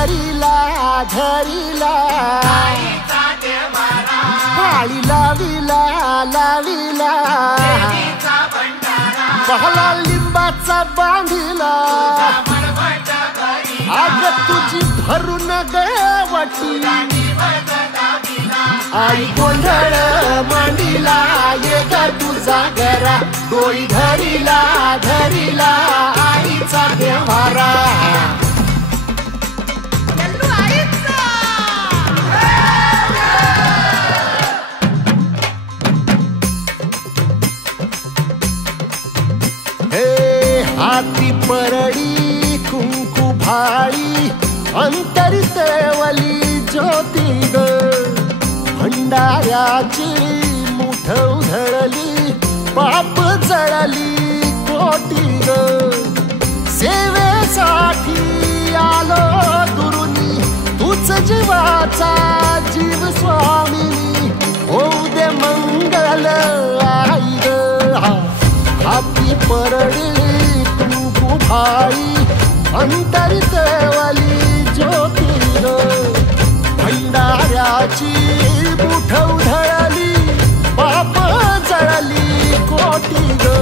धरिला धरिला पाळी लाविला लाविला पहला लिंबाचा बांधिला आग तुझी भरून गवटी आई गोंधळ मांडीला ये ग तुझा घरा डोई धरिला धरिला आईचा देवारा हाती परडी कुंकू भाळी अंतरितवली ज्योती ग भंडाऱ्याची मुठ उधळली पाप जळली कोटी ग सेवेसाठी आलो दुरुनी तूच जीवाचा जीव स्वामिनी होऊ दे मंगल आई ग हाती परडी भाई अंतरितवली ज्योती ग भंडाऱ्याची मुठ उधळली पाप जळली कोटी ग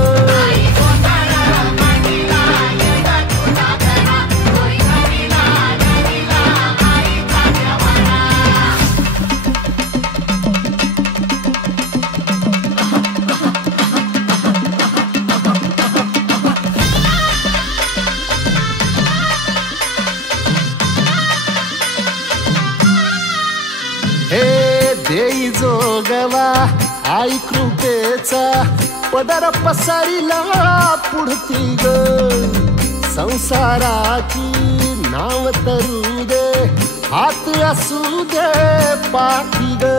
देई जोगवा आई कृपेचा पदर पसरिला पुढती ग संसाराची नाव तरू दे हात असू दे पाठी ग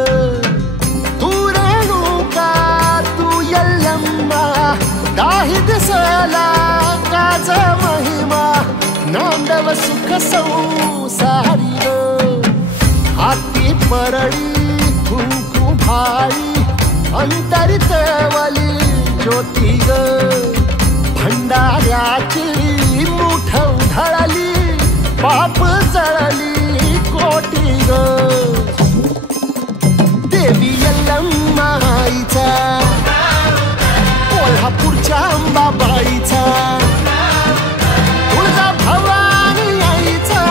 तू रेणुका तू यल्लम्मा काही दिसला काज महिमा नांदव सुख संसारी ग हाती परडी कुंकू भाई अंतरितवली ज्योती ग भंडाऱ्याची मुठ उधळली पाप जळली कोटी ग देवी यल्लम्मा आईचा कोल्हापूरच्या अंबाबाईचा तुळजा भवानी आईचा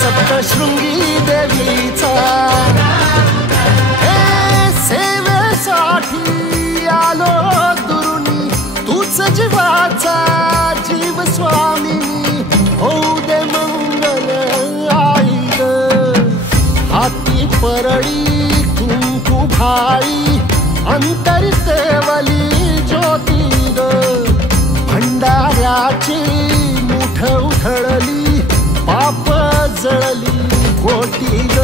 सप्तशृंगी देवीचा हे सेवेसाठी आलो दुरुनी तूच जीवाचा जीव स्वामिनी होऊ दे मंगल आई ग हाती परडी कुंकू भाई अंतरितवली ज्योती ग भंडाऱ्याची मुठ उधळली पाप जळली कोटी ग